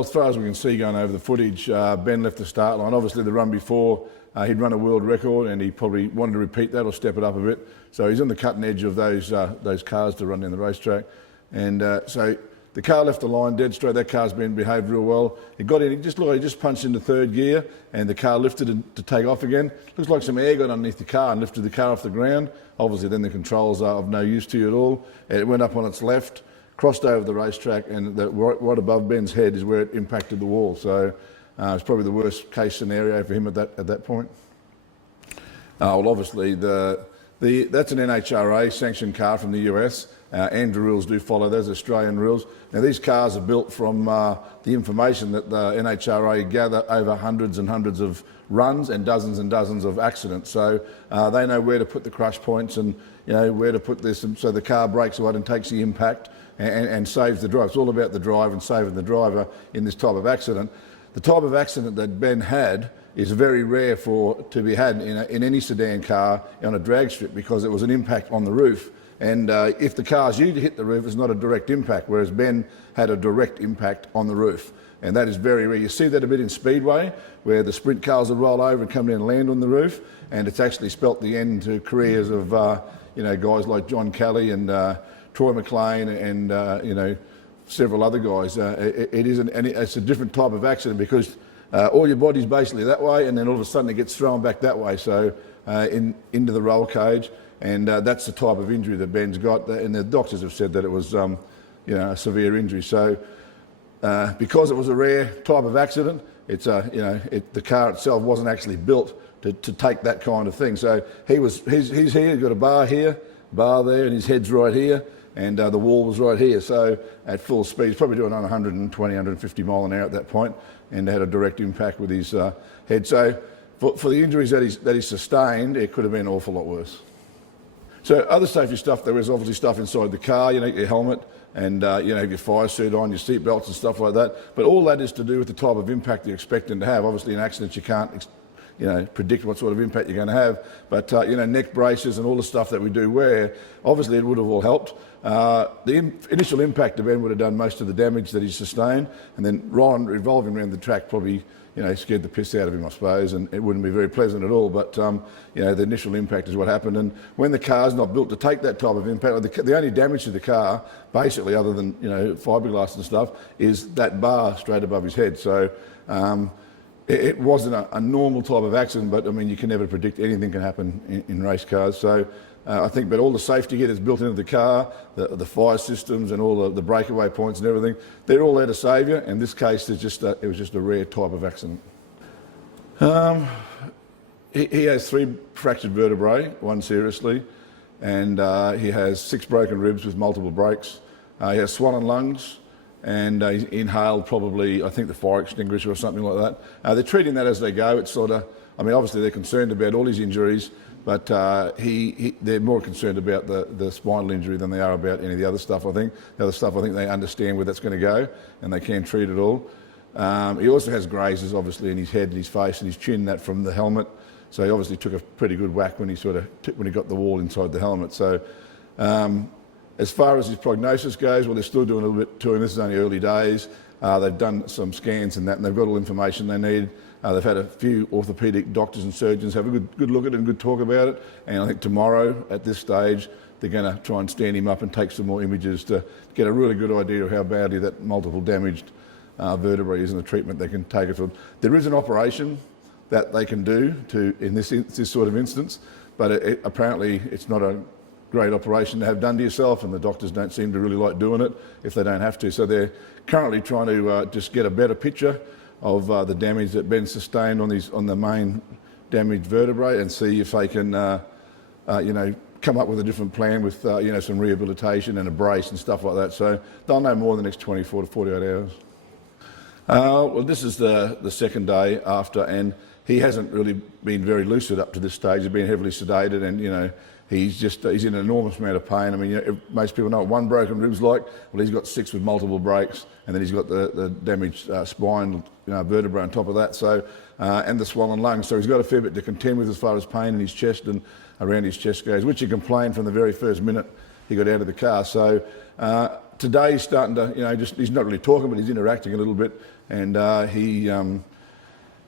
well, as far as we can see going over the footage, Ben left the start line. Obviously the run before, he'd run a world record and he probably wanted to repeat that or step it up a bit. So he's on the cutting edge of those cars to run down the racetrack. And so the car left the line dead straight. That car's been behaved real well. He got in, he just punched into third gear and the car lifted to take off again. Looks like some air got underneath the car and lifted the car off the ground. Obviously then the controls are of no use to you at all. It went up on its left, crossed over the racetrack, and right above Ben's head is where it impacted the wall. So it's probably the worst case scenario for him at that point. Well, obviously that's an NHRA sanctioned car from the US. And the rules do follow those Australian rules. Now these cars are built from the information that the NHRA gather over hundreds and hundreds of runs and dozens of accidents. So they know where to put the crush points and where to put this, and so the car breaks right and takes the impact and saves the driver. It's all about the drive and saving the driver in this type of accident. The type of accident that Ben had is very rare to be had in any sedan car on a drag strip, because it was an impact on the roof. And if the cars you hit the roof, it's not a direct impact, whereas Ben had a direct impact on the roof. And that is very rare. You see that a bit in Speedway, where the sprint cars will roll over and come in and land on the roof, and it's actually spelt the end to careers of guys like John Kelly and Troy McLean and several other guys. It's a different type of accident, because all your body's basically that way, and then all of a sudden it gets thrown back that way, so into the roll cage. And that's the type of injury that Ben's got, and the doctors have said that it was a severe injury. So because it was a rare type of accident, it's the car itself wasn't actually built to take that kind of thing. So he's here, he's got a bar here, bar there, and his head's right here, and the wall was right here. So at full speed, he's probably doing on 120, 150 mile an hour at that point, and had a direct impact with his head. So for the injuries that he's sustained, it could have been an awful lot worse. So other safety stuff, there is obviously stuff inside the car, your helmet and your fire suit on, your seat belts and stuff like that. But all that is to do with the type of impact you're expecting to have. Obviously in accidents you can't predict what sort of impact you're going to have. But neck braces and all the stuff that we do wear, obviously it would have all helped. The initial impact of Ben would have done most of the damage that he sustained, and then revolving around the track probably scared the piss out of him, I suppose, and it wouldn't be very pleasant at all. But the initial impact is what happened, and when the car's not built to take that type of impact, the only damage to the car, basically, other than fiberglass and stuff, is that bar straight above his head. So it wasn't a normal type of accident, but I mean, you can never predict anything can happen in race cars. So I think, but all the safety gear that's built into the car, the fire systems and all the breakaway points and everything, they're all there to save you. In this case, it was just a rare type of accident. He has 3 fractured vertebrae, 1 seriously, and he has 6 broken ribs with multiple breaks. He has swollen lungs, and he inhaled probably, I think, the fire extinguisher or something like that. They're treating that as they go. It's sort of, obviously they're concerned about all his injuries, but they're more concerned about the spinal injury than they are about any of the other stuff, I think. The other stuff, I think they understand where that's going to go, and they can treat it all. He also has grazes, obviously, in his head and his face and his chin, that from the helmet. So he obviously took a pretty good whack when he got the wall inside the helmet. So as far as his prognosis goes, well, they're still doing a little bit to him. This is only early days. They've done some scans and that, and they've got all the information they need. They've had a few orthopaedic doctors and surgeons have a good look at it and good talk about it. And I think tomorrow, at this stage, they're going to try and stand him up and take some more images to get a really good idea of how badly that multiple damaged vertebrae is and the treatment they can take it for. There is an operation that they can do in this sort of instance, but apparently it's not a great operation to have done to yourself, and the doctors don't seem to really like doing it if they don't have to. So they're currently trying to just get a better picture of the damage that Ben sustained on the main damaged vertebrae, and see if they can, come up with a different plan with, some rehabilitation and a brace and stuff like that. So they'll know more in the next 24 to 48 hours. Well, this is the second day after, and he hasn't really been very lucid up to this stage. He's been heavily sedated, and he's in an enormous amount of pain. I mean, most people know what 1 broken rib's like. Well, he's got 6 with multiple breaks, and then he's got the damaged spine, vertebrae on top of that. So, and the swollen lungs. So he's got a fair bit to contend with as far as pain in his chest and around his chest goes, which he complained from the very first minute he got out of the car. So today he's starting to, he's not really talking, but he's interacting a little bit, and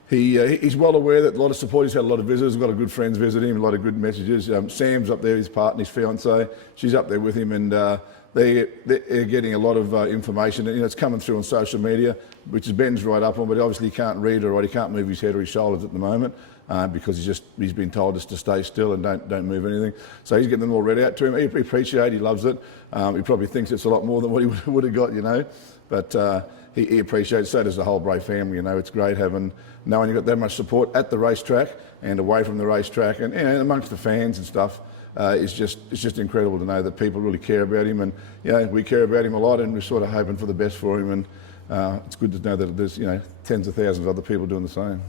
he's well aware that a lot of support. He's had a lot of visitors. We've got a good friends visit him, a lot of good messages. Sam's up there, his partner, his fiancée. She's up there with him, and they're getting a lot of information. It's coming through on social media, which is Ben's right up on, but obviously he can't read or he can't move his head or his shoulders at the moment because he's been told just to stay still and don't move anything. So he's getting them all read out to him. He appreciates it. He loves it. He probably thinks it's a lot more than what he would have got, but. He appreciates, so does the whole Bray family. It's great knowing you've got that much support at the racetrack and away from the racetrack, and amongst the fans and stuff. It's just incredible to know that people really care about him, and we care about him a lot, and we're sort of hoping for the best for him. And it's good to know that there's tens of thousands of other people doing the same.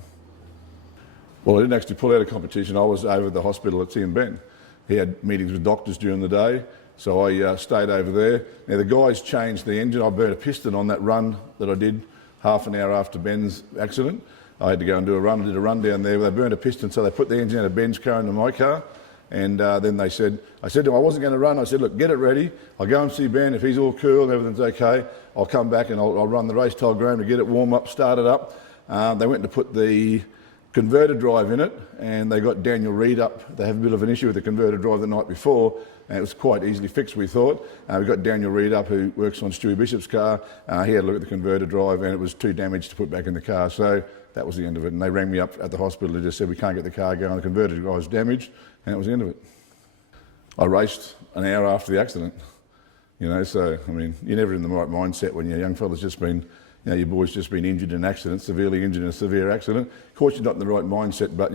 Well, I didn't actually pull out of competition. I was over at the hospital at seeing Ben. He had meetings with doctors during the day. So I stayed over there. Now the guys changed the engine. I burnt a piston on that run that I did half an hour after Ben's accident. I had to go and do a run. I did a run down there. They burnt a piston, so they put the engine out of Ben's car into my car. And then I said to them I wasn't going to run. I said, look, get it ready. I'll go and see Ben. If he's all cool and everything's okay, I'll come back and I'll run the race telegram to get it warm up, start it up. They went to put the converter drive in it, and they got Daniel Reed up. They have a bit of an issue with the converter drive the night before, and it was quite easily fixed, we thought. We got Daniel Reed up, who works on Stewie Bishop's car. He had a look at the converter drive, and it was too damaged to put back in the car. So that was the end of it. And they rang me up at the hospital and just said, we can't get the car going. The converter drive was damaged, and that was the end of it. I raced an hour after the accident. So, you're never in the right mindset when your young fella's just been, your boy's just been injured in an accident, severely injured in a severe accident. Of course, you're not in the right mindset, but,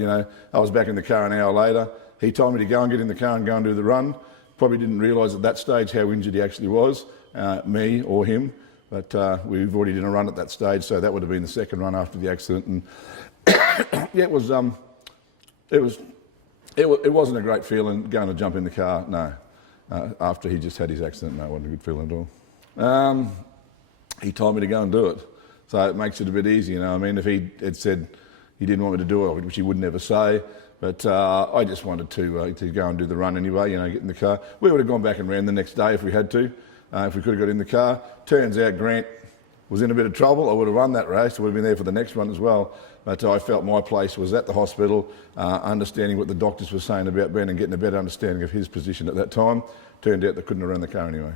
I was back in the car an hour later. He told me to go and get in the car and go and do the run. Probably didn't realise at that stage how injured he actually was, me or him. But we've already done a run at that stage, so that would have been the second run after the accident. And it wasn't a great feeling going to jump in the car. No, after he just had his accident, no, it wasn't a good feeling at all. He told me to go and do it, so it makes it a bit easy. If he had said he didn't want me to do it, which he would never say. But I just wanted to go and do the run anyway, get in the car. We would have gone back and ran the next day if we had to, if we could have got in the car. Turns out Grant was in a bit of trouble. I would have run that race. I would have been there for the next one as well. But I felt my place was at the hospital, understanding what the doctors were saying about Ben and getting a better understanding of his position at that time. Turned out they couldn't have run the car anyway.